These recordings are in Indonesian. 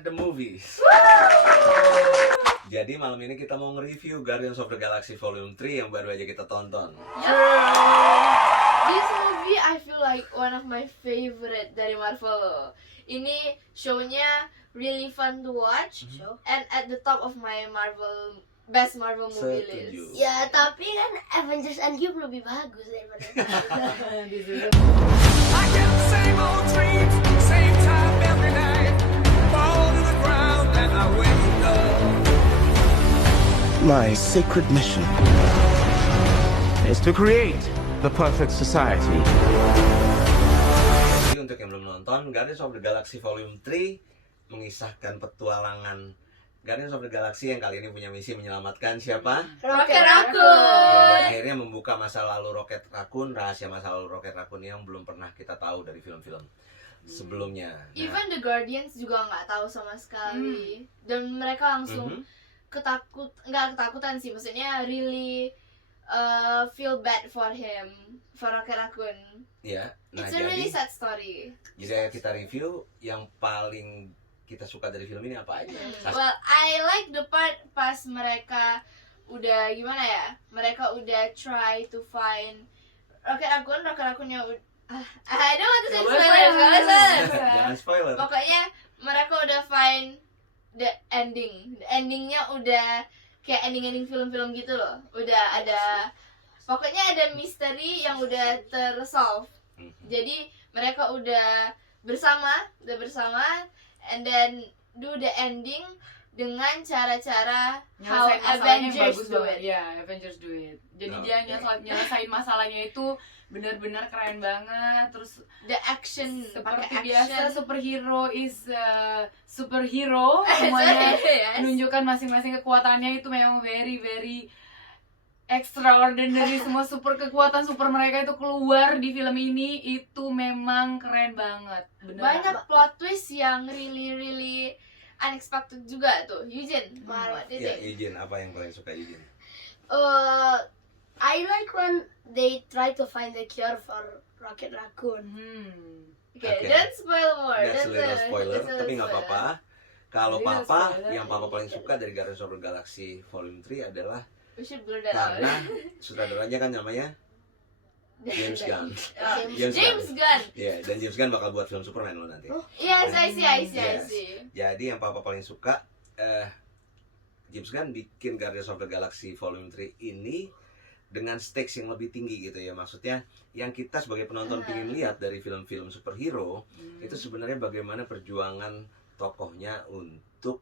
at the movies. Jadi malam ini kita mau nge-review Guardians of the Galaxy Volume 3 yang baru aja kita tonton. This movie I feel like one of my favorite dari Marvel. Ini show-nya really fun to watch and at the top of my best Marvel movie Setuju. list. Ya, tapi kan Avengers Endgame lebih bagus daripada I get the same old dreams, same time every night. Fall to the ground and I wake up. My sacred mission is to create the perfect society. Jadi untuk yang belum nonton, Guardians of the Galaxy Volume 3 mengisahkan petualangan Guardians of the Galaxy yang kali ini punya misi menyelamatkan siapa? Rocket Ya, Raccoon. dan akhirnya membuka masa lalu Rocket Raccoon, rahasia masa lalu Rocket Raccoon yang belum pernah kita tahu dari film-film sebelumnya. Nah, Even the Guardians juga nggak tahu sama sekali. Dan mereka langsung nggak ketakutan sih, maksudnya really feel bad for him, for Rocket Raccoon. ya, nah It's a really sad story. jadi kita review yang paling kita suka dari film ini apa aja. Well, I like the part pas mereka udah gimana ya? Mereka udah try to find Rocket Raccoon-nya I don't want to say spoiler. Jangan spoiler. Pokoknya mereka udah find the ending. The endingnya udah kayak ending film-film gitu loh. Udah ada, pokoknya ada misteri yang udah tersolve. Jadi mereka udah bersama, and then do the ending dengan cara-cara how Nyelesain masalahnya yang Avengers bagus do banget. it. Ya, Avengers do it. Jadi Oke. dia nyelesain masalahnya itu benar-benar keren banget. Terus The action, seperti pakai biasa action. superhero is superhero, semuanya Yes. menunjukkan masing-masing kekuatannya itu memang very extraordinary. Semua kekuatan super mereka itu keluar di film ini, itu memang keren banget. Beneran. Banyak plot twist yang really unexpected juga tuh. Eugene, what do you Ya, think? Eugene, apa yang paling suka Eugene? I like when they try to find the cure for Rocket Raccoon. Okay, Oke. don't spoil more. That's a little spoiler, that's a tapi nggak spoiler. apa-apa. Kalau Little papa, spoiler. yang papa paling suka dari Guardians of the Galaxy Volume 3 adalah We should blur that out. karena sutradaranya kan namanya James Gunn. James Gunn. Ya, dan James Gunn bakal buat film Superman lo nanti. Yes, I see. Yes. Jadi yang papa paling suka, James Gunn bikin Guardians of the Galaxy Volume 3 ini dengan stakes yang lebih tinggi gitu ya. Maksudnya yang kita sebagai penonton ingin lihat dari film-film superhero itu sebenarnya bagaimana perjuangan tokohnya untuk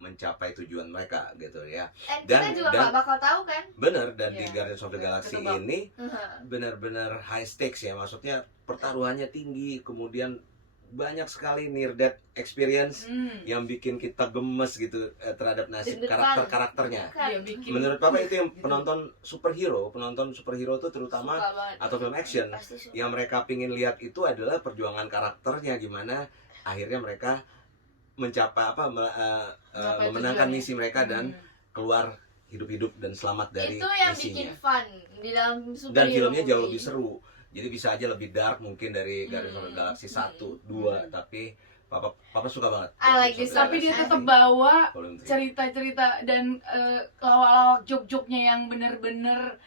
mencapai tujuan mereka gitu ya. Dan kita juga nggak bakal tahu kan? Bener, dan di Iya, Guardians of the Galaxy ketebak. ini benar-benar high stakes ya. Maksudnya pertaruhannya tinggi, kemudian banyak sekali near death experience yang bikin kita gemes gitu terhadap nasib Deg-degan. karakternya. Kan? Dia bikin Menurut papa itu yang penonton superhero itu terutama Suka banget. atau film action Pasti suka. yang mereka pingin lihat itu adalah perjuangan karakternya, gimana akhirnya mereka mencapai Mencapai memenangkan tujuannya. misi mereka dan keluar hidup-hidup dan selamat dari Itu yang bikin misinya. fun di dalam superhero Dan filmnya jauh movie. lebih seru. Jadi bisa aja lebih dark mungkin dari Guardians of the Galaxy 1, 2, tapi papa suka banget. I like Guardians of this, the tapi dia Galaxy tetap bawa Volume 3. cerita-cerita dan lawak-lawak jok-joknya yang bener-bener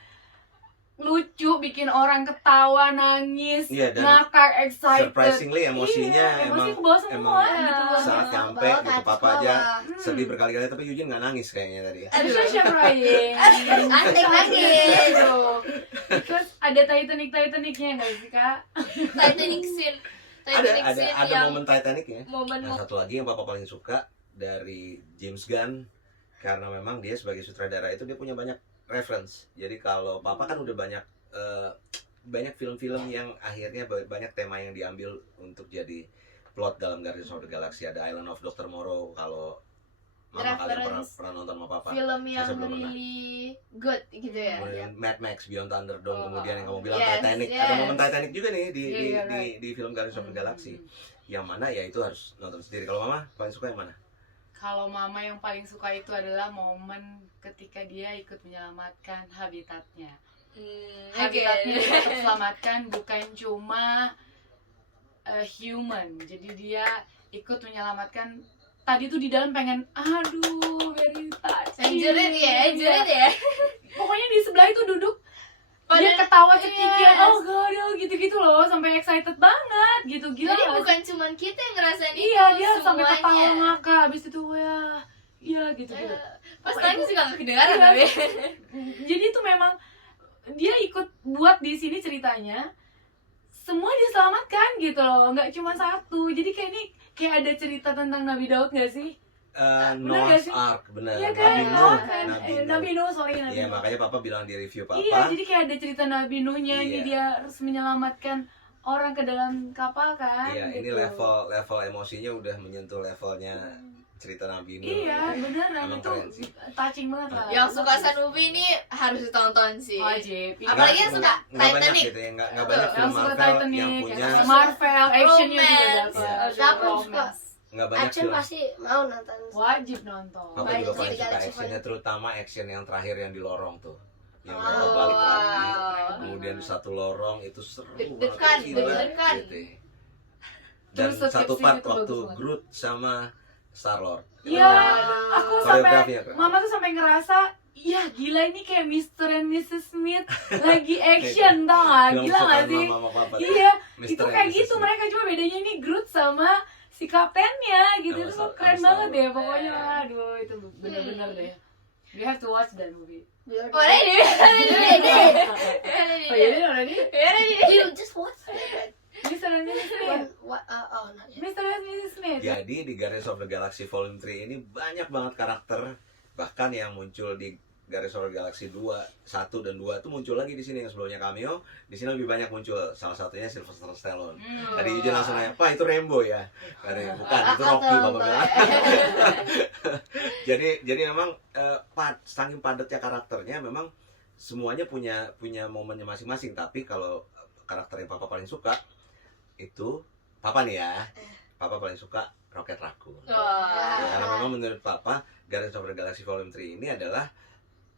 lucu, bikin orang ketawa, nangis, Iya, dan ngakak, excited. surprisingly emosinya Iya, emang emosi ke bawah semua gitu. saat Ke nyampe bawah, gitu ke atas, papa ke aja bawah. sedih berkali-kali, tapi Eugene nggak nangis kayaknya tadi. Aduh, crying. Antek lagi. Terus ada Titanicnya nggak sih, Kak? Titanic scene. Titanic scene ada yang momen Titanic ya. momen Nah, satu lagi yang papa paling suka dari James Gunn, karena memang dia sebagai sutradara itu dia punya banyak reference. Jadi kalau papa kan udah banyak film-film yang akhirnya banyak tema yang diambil untuk jadi plot dalam Guardians of the Galaxy. Ada Island of Dr. Moreau, kalau mama kalian pernah nonton sama papa. film yang Saya belum pernah. really good gitu ya. Kemudian Mad Max Beyond Thunderdome, kemudian yang kamu bilang Yes, Titanic. yes. Ada momen Titanic juga nih Iya, di film Guardians of the Galaxy. Yang mana ya itu harus nonton sendiri. Kalau mama paling suka yang mana? Kalau mama yang paling suka itu adalah momen ketika dia ikut menyelamatkan habitatnya. Habitatnya dia terselamatkan bukan cuma human, jadi dia ikut menyelamatkan tadi tuh di dalam pengen aduh very touching. Anjurin ya. Pokoknya di sebelah itu duduk dia Padahal- ketawa cekikian, Yes. oh god, gitu-gitu loh, sampai excited banget gitu, gila Jadi nggak bukan cuman kita yang ngerasain sih? Iya, itu, dia sampai semuanya. ketawa ngakak, abis itu wah, iya gitu. Pas nangis juga gak kedengaran Iya. tapi. Jadi itu memang dia ikut buat di sini ceritanya, semua diselamatkan gitu loh, nggak cuma satu. Jadi kayak ini kayak ada cerita tentang Nabi Daud nggak sih? Bener nggak Noah's sih? Ark, bener. Iya kan? Nabi Nuh. Noah kan? Nabi Nuh. Nabi Iya, Nuh. makanya Papa bilang di review Papa. Iya, jadi kayak ada cerita Nabi Nuhnya Iya. ini dia harus menyelamatkan orang ke dalam kapal kan? Iya, ini gitu. level emosinya udah menyentuh levelnya cerita Nabi Nuh. Iya, beneran Emang itu keren sih. touching banget lah. Yang suka Sun movie ini harus ditonton sih. wajib. Apalagi yang suka nggak banyak Titanic. gitu ya, nggak banyak Yang film suka Marvel Titanic, yang punya Marvel, actionnya juga Romance. dapat. Siapa yang suka Romance. nggak banyak action film. pasti mau nonton. Wajib nonton. Papa Baik, juga paling jadi suka Galaxy actionnya, terutama action yang terakhir yang di lorong tuh, yang Oh, mereka balik lagi, wow. kemudian di satu lorong itu seru Deg-degan, banget, gila, deg-degan. gitu ya. Dan Terus setiap satu scene part itu waktu bagus banget. Groot sama Star-Lord. Iya, aku sampai Koreografinya keren. mama tuh sampai ngerasa, iya gila ini kayak Mr. and Mrs. Smith lagi action tau gak? Film Gila gak kesukaan sih? mama Papa. Iya, Mr. itu and kayak Mrs. gitu Smith. mereka cuma bedanya ini Groot sama si kaptennya gitu. Sama Itu Star- keren sama banget Star-Lord. deh pokoknya. Aduh, itu bener-bener deh. You have to watch that movie. Oh, ini. Oh iya, already? You just watch it. Mr. and Mrs. Smith. Oh, not yet. Mr. and Mrs. Smith. Jadi di Guardians of the Galaxy Volume 3 ini banyak banget karakter, bahkan yang muncul di Guardians of the Galaxy 2, 1 dan 2 itu muncul lagi di sini, yang sebelumnya cameo, di sini lebih banyak muncul. Salah satunya Sylvester Stallone. Tadi Yujin langsung nanya, "Pak, itu Rambo ya?" Bukan, itu Rocky Bapak bilang. Jadi memang saking padatnya karakternya, memang semuanya punya momennya masing-masing. Tapi kalau karakter yang Papa paling suka itu Papa nih ya, Papa paling suka Rocket Raccoon. Wah. Ya, karena memang menurut Papa Guardians of the Galaxy Volume 3 ini adalah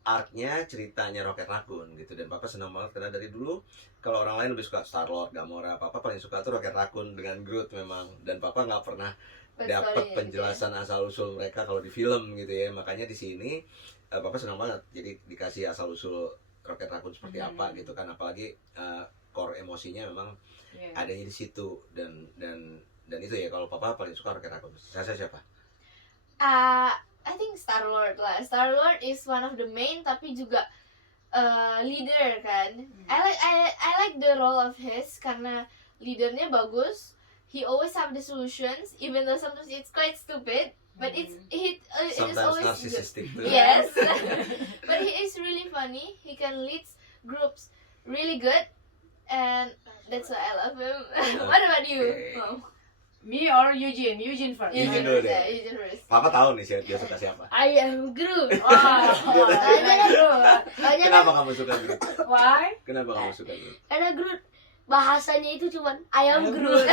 arc-nya, ceritanya Rocket Raccoon gitu. Dan Papa senang banget karena dari dulu kalau orang lain lebih suka Star-Lord, Gamora, Papa paling suka tuh Rocket Raccoon dengan Groot memang. Dan Papa nggak pernah dapat penjelasan asal usul mereka kalau di film gitu ya. Makanya di sini Papa senang banget jadi dikasih asal usul Rocket Raccoon seperti apa gitu kan. Apalagi core emosinya memang Iya. adanya di situ. Dan itu ya, kalau Papa paling suka Rocket Raccoon. Saya siapa? I think Star-Lord lah. Star-Lord is one of the main tapi juga leader kan. I like the role of his karena leadernya bagus. He always have the solutions even though sometimes it's quite stupid, but it is Sometimes always good. narcissistic too. Yes. But he is really funny. He can lead groups really good and that's why I love him. What about you? Okay. Mom? Me or Eugene? Eugene first. Eugene dulu deh. Yeah, Eugene first. Papa tahu nih dia suka siapa. I am Groot. Wow. Soalnya Kenapa kan kamu suka Groot? Why? Kenapa kamu suka Groot? karena Groot bahasanya itu cuman I am Groot.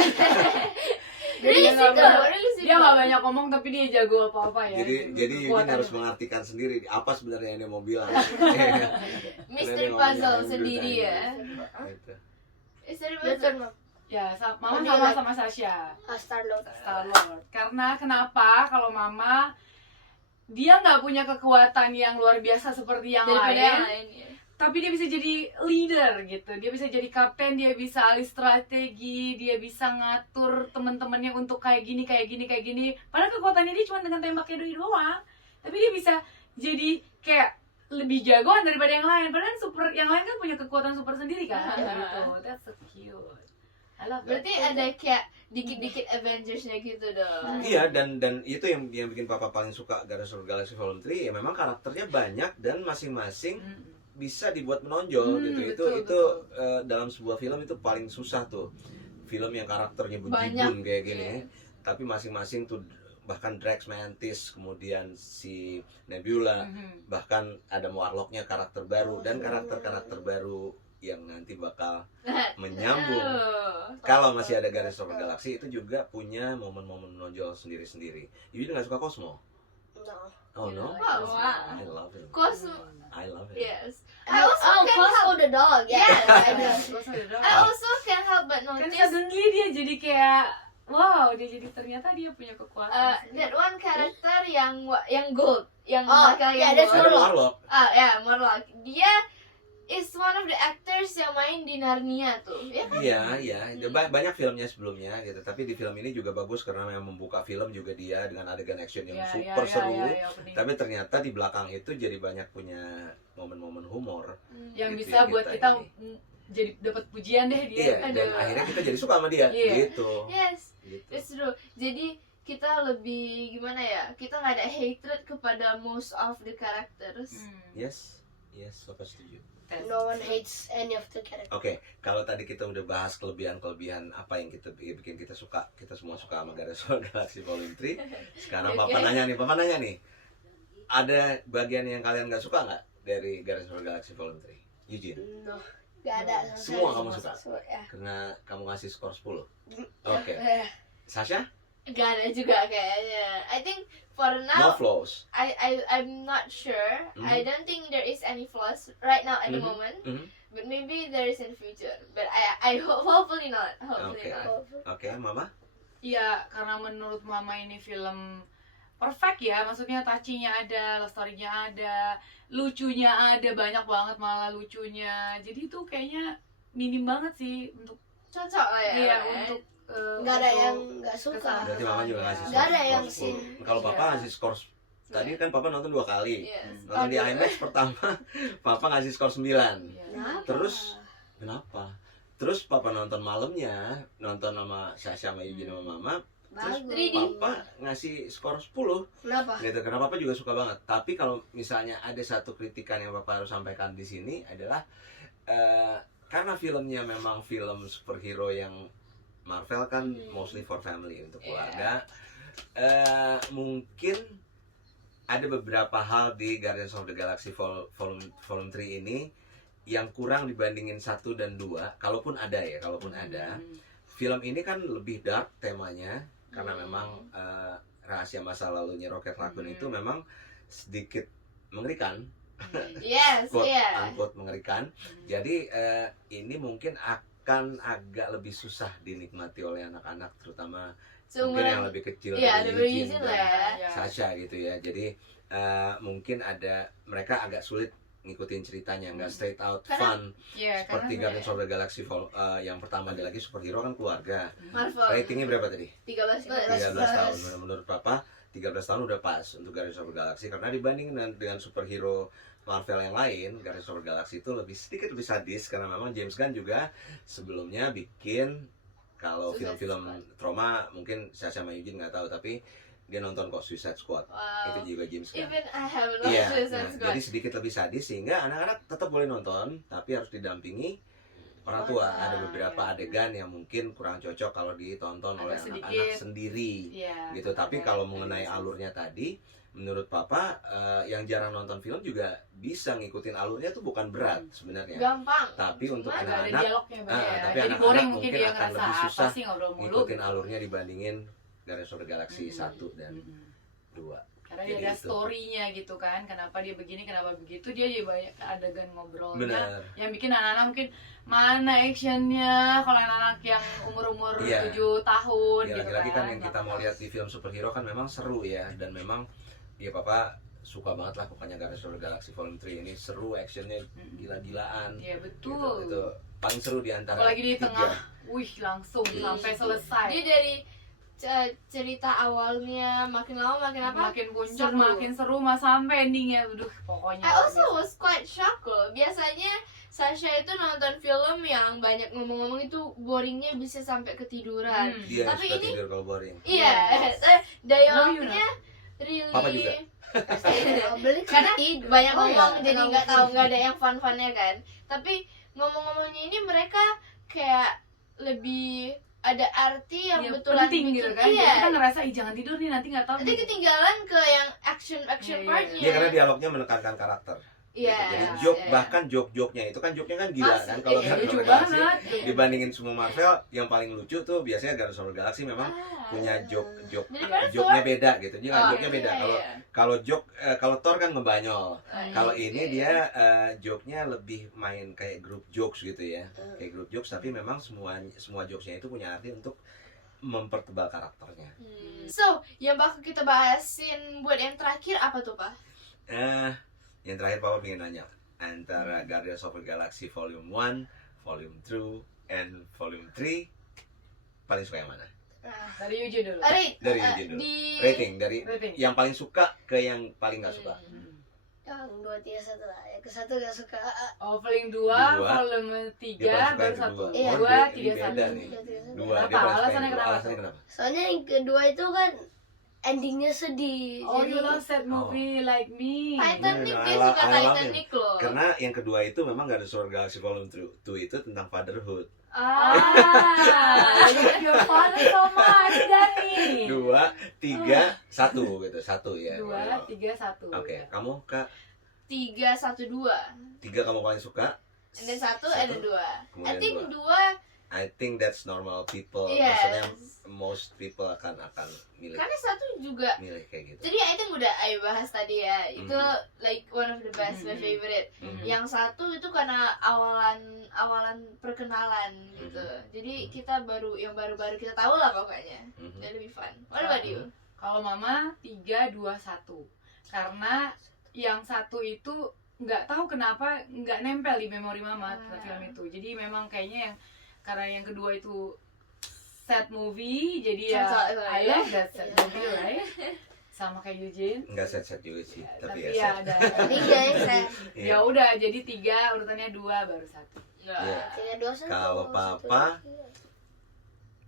Really Dia nggak simple, banyak- really simple. Dia nggak banyak ngomong tapi dia jago apa-apa ya. Jadi Eugene Kekuatannya. harus mengartikan sendiri apa sebenarnya yang dia mau bilang. Mystery Karena dia puzzle ngomongnya sendiri Groot ya. aja. Gitu. Mystery Your puzzle. turn, Mom. Ya, Mama Oh, dia like- sama Sasha. Star-Lord. Star-Lord. Karena kenapa? Kalau Mama dia nggak punya kekuatan yang luar biasa seperti yang Daripada lain, yang lain ya. tapi dia bisa jadi leader gitu. Dia bisa jadi kapten, dia bisa ahli strategi, dia bisa ngatur teman-temannya untuk kayak gini. Padahal kekuatannya dia cuma dengan tembaknya doi doang. Tapi dia bisa jadi kayak lebih jagoan daripada yang lain. Padahal yang lain kan punya kekuatan super sendiri kan. Gitu. That's so cute. I love that. Berarti ada kayak dikit-dikit Avengers-nya gitu dong. Iya, dan itu yang bikin Papa paling suka Guardians of the Galaxy Volume 3 ya, memang karakternya banyak dan masing-masing bisa dibuat menonjol gitu. Itu dalam sebuah film itu paling susah tuh. Film yang karakternya bejibun kayak gini ya. Tapi masing-masing tuh, bahkan Drax Mantis, kemudian si Nebula, bahkan ada Warlock-nya karakter baru, dan karakter-karakter baru yang nanti bakal menyambung. Kalau masih ada Guardians of the Galaxy itu juga punya momen-momen menonjol sendiri-sendiri. Yudi nggak suka Cosmo? No. Oh no? Wow. I love him. Cosmo. I love him. Yes. I also can Cosmo help. the dog. Yes. Yeah. I also can help but Kan notice. suddenly dia jadi kayak wow, dia jadi ternyata dia punya kekuatan. That one karakter yang gold, yang Oh, laki-laki yeah, yang that's gold. Ada Warlock. Morlock. Dia is one of the actors yang main di Narnia tuh, ya kan? Iya. Banyak filmnya sebelumnya gitu. Tapi di film ini juga bagus karena yang membuka film juga dia dengan adegan action yang super seru. Opening. Tapi ternyata di belakang itu jadi banyak punya momen-momen humor. yang gitu bisa ya buat kita kita ini. jadi dapat pujian deh dia. Iya, dan akhirnya kita jadi suka sama dia Iya. gitu. Yes, Gitu. it's true. Jadi kita lebih gimana ya? Kita nggak ada hatred kepada most of the characters. Yes, Bapak setuju. No one hates any of the characters. Oke, kalau tadi kita udah bahas kelebihan-kelebihan apa yang kita bikin kita suka, kita semua suka sama Guardians of the Galaxy Volume 3. Sekarang Papa nanya nih, ada bagian yang kalian nggak suka nggak dari Guardians of the Galaxy Volume 3? Eugene, No, gak ada. semua kamu suka? Ya. Karena kamu ngasih skor 10. Oke, Eh, Sasha? Gak ada juga kayaknya. I think for No now, flaws. I'm not sure. Mhm. I don't think there is any flaws right now at the Mhm. moment. Mhm. But maybe there is in the future. But I hopefully not. Hopefully Okay. not. Oke, Mama? Iya, karena menurut Mama ini film perfect ya, maksudnya touching-nya ada, love story-nya ada, lucunya ada, banyak banget malah lucunya. Jadi itu kayaknya minim banget sih untuk Cocok lah ya. iya right? untuk Gak ada yang gak suka. kesalahan. Berarti Mama juga ngasih skor Nggak ada 10. yang sih. Kalau Papa Iya. ngasih skor tadi kan Papa nonton 2 kali. Yes. Nonton di Aduh. IMAX pertama, Papa ngasih skor 9. Iya. Kenapa? Terus kenapa? Terus Papa nonton malamnya, nonton sama Sasha sama Eugene sama Mama, terus Bagus. 3D. Papa ngasih skor 10 Kenapa? gitu. Karena Papa juga suka banget. Tapi kalau misalnya ada satu kritikan yang Papa harus sampaikan di sini adalah karena filmnya memang film superhero yang Marvel kan mostly for family, untuk keluarga. Mungkin ada beberapa hal di Guardians of the Galaxy Volume 3 ini yang kurang dibandingin 1 dan 2. Kalaupun ada ya, ada. Film ini kan lebih dark temanya karena memang rahasia masa lalunya Rocket Raccoon itu memang sedikit mengerikan. Yes, Quote yeah. unquote mengerikan. Jadi ini mungkin akan agak lebih susah dinikmati oleh anak-anak, terutama mungkin yang lebih kecil Iya, dari ada Eugene reason dan lah ya. Sasha gitu ya. Jadi mungkin ada mereka agak sulit ngikutin ceritanya, nggak straight out Karena- fun Iya, seperti karena Guardians of the Galaxy yang pertama. Ada lagi superhero kan keluarga. Marvel. Ratingnya berapa tadi? 13 plus. 13 tahun. Menurut Papa 13 tahun udah pas untuk Guardians of the Galaxy, karena dibanding dengan superhero Marvel yang lain, Guardians of the Galaxy itu sedikit lebih sadis karena memang James Gunn juga sebelumnya bikin, kalau Suicide film-film Squad. trauma mungkin saya sama Eugene nggak tahu, tapi dia nonton kok Suicide Squad. Wow. Itu juga James Gunn. Even I have not Iya, Suicide nah, Squad. jadi sedikit lebih sadis sehingga anak-anak tetap boleh nonton, tapi harus didampingi orang tua. Ada beberapa adegan yang mungkin kurang cocok kalau ditonton oleh Agak anak-anak sedikit. sendiri. Iya, Gitu. Tapi agak kalau mengenai sedikit. alurnya tadi, menurut Papa yang jarang nonton film juga bisa ngikutin alurnya tuh bukan berat sebenarnya. Gampang. Tapi untuk Cuman nggak ada anak-anak, dialognya Bang, ya. tapi Jadi anak-anak boring mungkin mungkin dia akan ngerasa lebih apa susah sih ngobrol mulu. ngikutin alurnya dibandingin Guardians of the Galaxy 1 dan 2. Karena Jadi dia ada itu. story-nya gitu kan, kenapa dia begini, kenapa begitu, dia jadi banyak adegan ngobrolnya Benar. yang bikin anak-anak mungkin mana actionnya kalau anak-anak yang umur-umur Iya. 7 tahun Ya gitu lagi-lagi kan yang 18. kita mau lihat di film superhero kan memang seru ya, dan memang ya Papa suka banget lah pokoknya Guardians of the Galaxy Volume 3 ini seru, actionnya gila-gilaan. Iya Gitu. betul. Itu paling seru di antara Apalagi di 3. tengah, wih langsung sampai selesai. Dia dari cerita awalnya makin lama makin apa? Makin muncul, Seru. makin seru, sampai endingnya, aduh pokoknya. I also was quite shocked loh. Biasanya Sasha itu nonton film yang banyak ngomong-ngomong itu boringnya bisa sampai ketiduran. Dia Tapi suka ini- tidur kalau boring. Iya, dialognya really. Papa juga. Beli Karena banyak Oh, iya, ngomong jadi kenapa? nggak tahu, nggak ada yang fun-funnya kan. Tapi ngomong-ngomongnya ini mereka kayak lebih ada arti yang Iya, betulan penting bikin- gitu kan. Jadi Iya. kita ngerasa ih jangan tidur nih nanti nggak tahu. Nanti ketinggalan ke yang action Iya, iya, partnya. Iya, karena dialognya menekankan karakter. Iya. Jadi iya. joke, bahkan joke-joknya itu kan joke-nya kan gila Asli, kan kalau iya, Guardians of lucu the Galaxy. banget. Dibandingin semua Marvel, yang paling lucu tuh biasanya Guardians of the Galaxy memang Ah. punya Daripada joke-nya Thor. beda gitu. Dia Oh, joke-nya beda. iya, Kalau iya. kalau joke kalau Thor kan ngebanyol. iya. Kalau ini dia joke-nya lebih main kayak group jokes gitu ya. Kayak group jokes, tapi memang semua jokes-nya itu punya arti untuk mempertebal karakternya. So, yang bakal kita bahasin buat yang terakhir apa tuh, Pak? Yang terakhir Papa pengen nanya antara Guardians of the Galaxy Volume 1, Volume 2, and Volume 3 paling suka yang mana? Dari Yuji dulu. Rate, Dari Yuji dulu. di Rating dari Rating. yang paling suka ke yang paling nggak suka. Yang 2, 3, 1 lah. Yang ke 1 gak suka. Oh, paling 2, Dua. volume Dia 3, paling suka baru yang 1. kedua. Iya. 2, Ini 3, beda 1. nih. 2, 3, 1. Dua, dia Kenapa? paling suka yang Alasannya kedua. kenapa? Alasannya kenapa? Soalnya yang kedua itu kan endingnya sedih. Oh, jadi you love sad movie like me. Titanic, Nah, dia I suka love it. Titanic loh. Karena yang kedua itu memang Guardians of the Galaxy Volume 2 itu tentang fatherhood. Ah, you love your father so much, Dani. 2, 3, 1 gitu. 1 ya. 2, 3, 1. Oke, kamu Kak 3, 1, 2. 3 kamu paling suka? And then 1, Satu, and then 2. I kemudian think dua. 2, I think that's normal people. yes. Maksudnya most people akan milih Karena 1 juga. kayak gitu. Jadi I think udah ayo bahas tadi ya. Itu Mhm. like one of the best, my Mhm. favorite. Mhm. Yang 1 itu karena awalan perkenalan gitu. Jadi kita baru kita tahu lah pokoknya. Mhm. Jadi lebih fun. What about you? Kalau Mama 3, 2, 1. Karena yang 1 itu nggak tahu kenapa nggak nempel di memori Mama film itu. Jadi memang kayaknya karena yang kedua itu sad movie, jadi ya Sad, I love that sad movie, right? Sama kayak Eugene. Enggak set juga sih, tapi Tapi ya ya set. ada. 3 yang saya. Iya. Ya udah, jadi 3 urutannya 2 baru 1. Iya. 3, 2, 1. Kalau Papa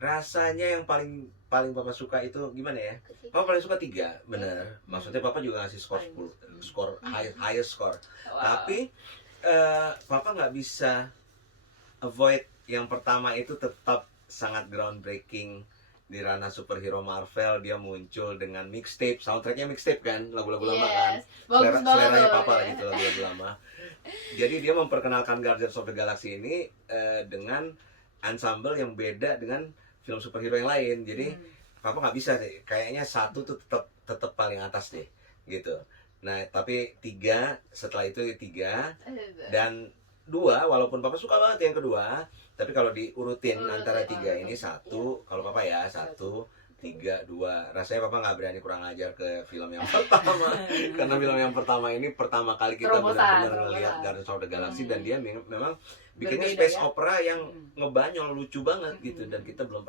rasanya yang paling Papa suka itu gimana ya? Papa paling suka 3, bener. Maksudnya Papa juga ngasih skor 10, skor highest score. Tapi Papa nggak bisa avoid yang pertama itu tetap sangat groundbreaking di ranah superhero Marvel. Dia muncul dengan mixtape, soundtracknya mixtape kan, lagu-lagu lama kan. Bagus banget Seleranya loh, Papa ya. lah gitu, lagu-lagu lama. Jadi dia memperkenalkan Guardians of the Galaxy ini dengan ensemble yang beda dengan film superhero yang lain. Jadi Papa nggak bisa sih, kayaknya 1 tuh tetap paling atas deh gitu. Nah tapi 3 setelah itu 3 dan 2 walaupun Papa suka banget yang kedua, tapi kalau diurutin antara 3 ini 1, kalau Papa ya 1, 3, 2. Rasanya Papa nggak berani kurang ajar ke film yang pertama. Karena film yang pertama ini pertama kali kita benar-benar ngelihat Guardians of the Galaxy dan dia memang bikinnya Berbeda, space ya? opera yang ngebanyol lucu banget gitu, dan kita belum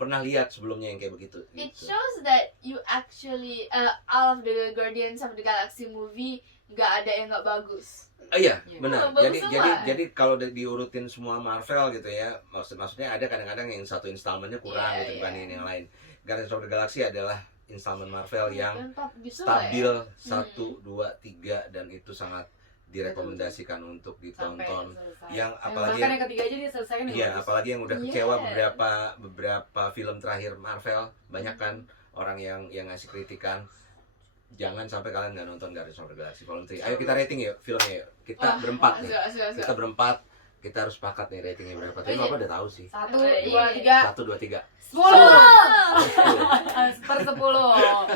pernah lihat sebelumnya yang kayak begitu. It gitu. shows that you actually all of the Guardians of the Galaxy movie nggak ada yang nggak bagus. Iya, Iya. benar. Bagus Jadi semua. jadi kalau diurutin semua Marvel gitu ya, maksudnya ada kadang-kadang yang satu installmentnya kurang Iya, gitu iya. dibandingin yang lain. Guardians of the Galaxy adalah installment Marvel yang Dan top gitu stabil lah ya. 1, 2, 3 dan itu sangat direkomendasikan untuk Sampai ditonton. selesai. Yang apalagi bahkan yang ketiga aja dia selesaikan yang iya, bagus. apalagi yang udah Iya. kecewa beberapa film terakhir Marvel, banyak kan orang yang ngasih kritikan. Jangan sampai kalian nggak nonton Guardians of the Galaxy Volume 3. Ayo kita rating yuk filmnya yuk. Kita Wah, berempat nih. suka. Kita berempat, kita harus sepakat nih ratingnya berapa. Tapi Iya. Bapak udah tahu sih. 1, Iya. 2, 3, 1, 2, 3. 10. 10. Per 10.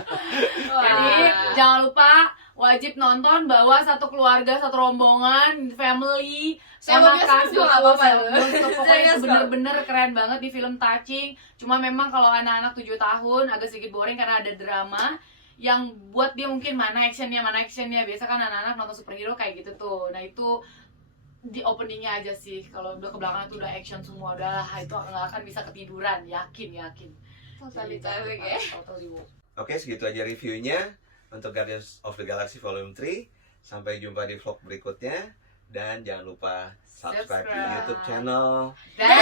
Jadi jangan lupa wajib nonton, bawa satu keluarga, satu rombongan, family, Saya mau bioskop juga nggak apa-apa loh. Pokoknya Saya itu bioskop. bener-bener keren banget di film touching. Cuma memang kalau anak-anak 7 tahun agak sedikit boring karena ada drama yang buat dia mungkin mana actionnya. Biasa kan anak-anak nonton superhero kayak gitu tuh. Nah itu di openingnya aja sih. Kalau udah ke belakang tuh udah action semua, udah itu nggak akan bisa ketiduran, yakin. Totalitarian ya. Oke, segitu aja reviewnya untuk Guardians of the Galaxy Volume 3. Sampai jumpa di vlog berikutnya. Dan jangan lupa subscribe di Subscribe. YouTube channel. Dan